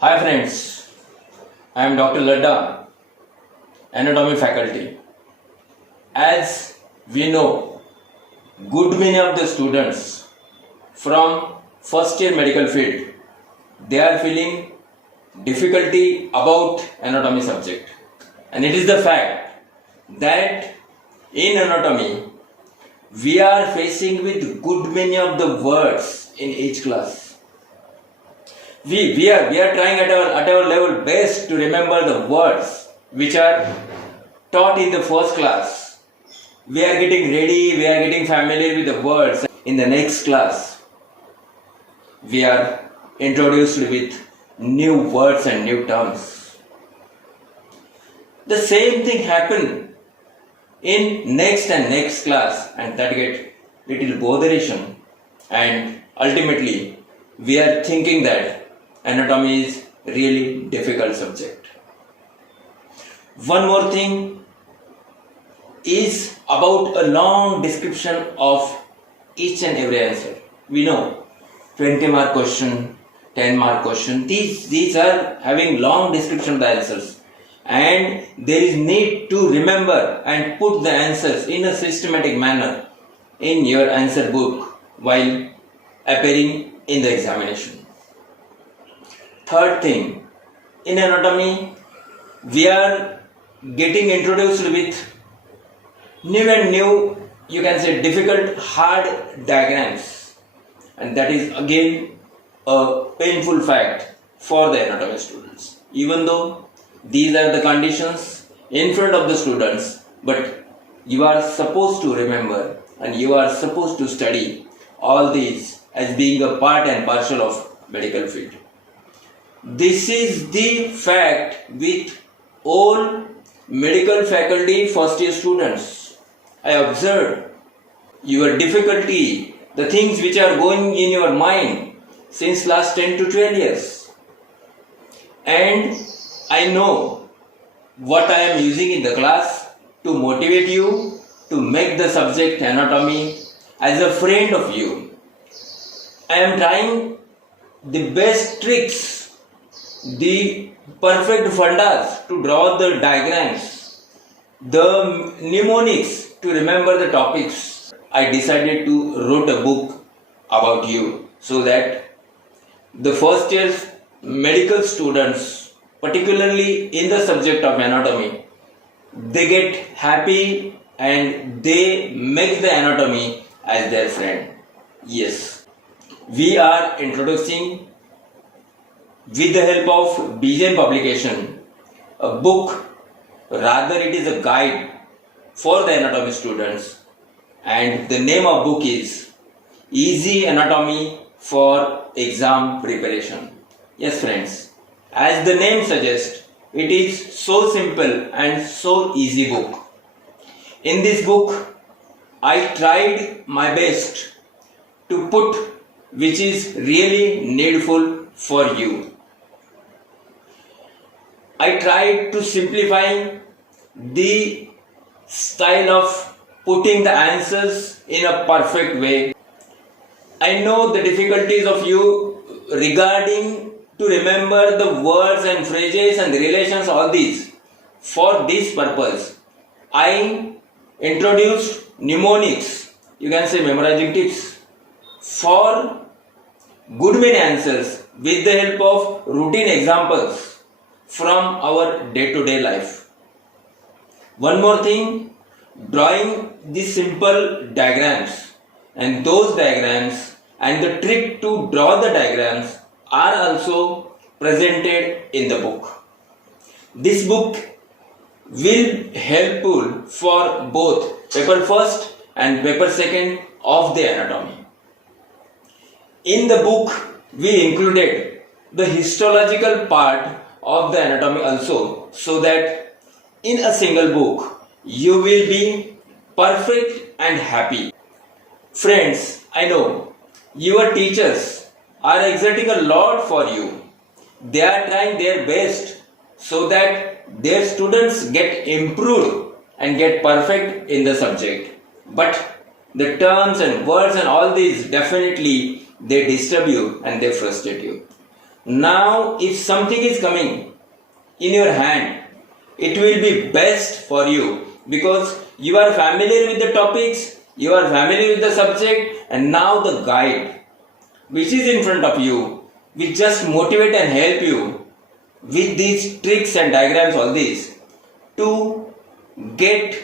Hi friends, I am Dr. Ladda, Anatomy faculty. As we know, good many of the students from first year medical field, they are feeling difficulty about anatomy subject. And it is the fact that in anatomy, we are facing with good many of the words in each class. We are trying at our level best to remember the words which are taught in the first class. We are getting ready, we are getting familiar with the words. In the next class, we are introduced with new words and new terms. The same thing happen in next and next class, and that get little botheration, and ultimately we are thinking that anatomy is really difficult subject. One more thing is about a long description of each and every answer. We know 20 mark question, 10 mark question, these are having long description of the answers, and there is need to remember and put the answers in a systematic manner in your answer book while appearing in the examination. Third thing, in anatomy, we are getting introduced with new and new, you can say difficult, hard diagrams, and that is again a painful fact for the anatomy students. Even though these are the conditions in front of the students, but you are supposed to remember and you are supposed to study all these as being a part and parcel of medical field. This is the fact with all medical faculty first year students. I observed your difficulty, the things which are going in your mind since last 10 to 12 years. And I know what I am using in the class to motivate you to make the subject anatomy as a friend of you. I am trying the best tricks, the perfect fundas to draw the diagrams, the mnemonics to remember the topics. I decided to write a book about you so that the first year medical students, particularly in the subject of anatomy, they get happy and they make the anatomy as their friend. Yes, we are introducing, with the help of BJM publication, a book, rather it is a guide for the anatomy students, and the name of book is Easy Anatomy for Exam Preparation. Yes friends, as the name suggests, it is so simple and so easy book. In this book, I tried my best to put which is really needful for you. I tried to simplify the style of putting the answers in a perfect way. I know the difficulties of you regarding to remember the words and phrases and the relations, all these. For this purpose, I introduced mnemonics, you can say memorizing tips, for good many answers with the help of routine examples from our day-to-day life. One more thing, drawing these simple diagrams, and those diagrams and the trick to draw the diagrams are also presented in the book. This book will helpful for both paper first and paper second of the anatomy. In the book, we included the histological part of the anatomy also, so that in a single book you will be perfect and happy. Friends, I know your teachers are exerting a lot for you. They are trying their best so that their students get improved and get perfect in the subject. But the terms and words and all these, definitely they disturb you and they frustrate you. Now if something is coming in your hand, it will be best for you because you are familiar with the topics, you are familiar with the subject, and now the guide which is in front of you will just motivate and help you with these tricks and diagrams, all these, to get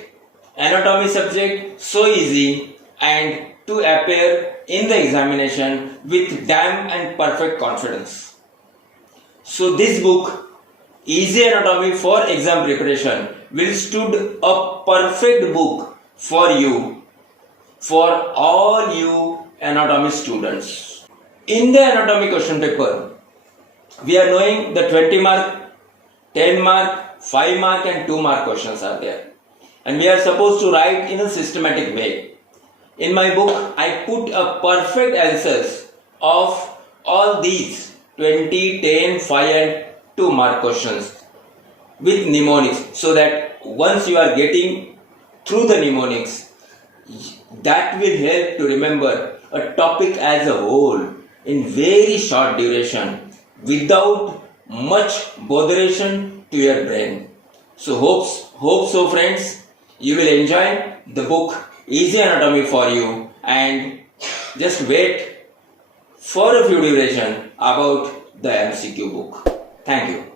anatomy subject so easy and to appear in the examination with damn and perfect confidence. So this book, Easy Anatomy for Exam Preparation, will stood a perfect book for you, for all you anatomy students. In the anatomy question paper, we are knowing the 20 mark, 10 mark, 5 mark and 2 mark questions are there. And we are supposed to write in a systematic way. In my book, I put a perfect answers of all these 20, 10, 5 and 2 mark questions with mnemonics, so that once you are getting through the mnemonics, that will help to remember a topic as a whole in very short duration without much botheration to your brain. So hope so friends, you will enjoy the book Easy Anatomy for you, and just wait for a few duration about the MCQ book. Thank you.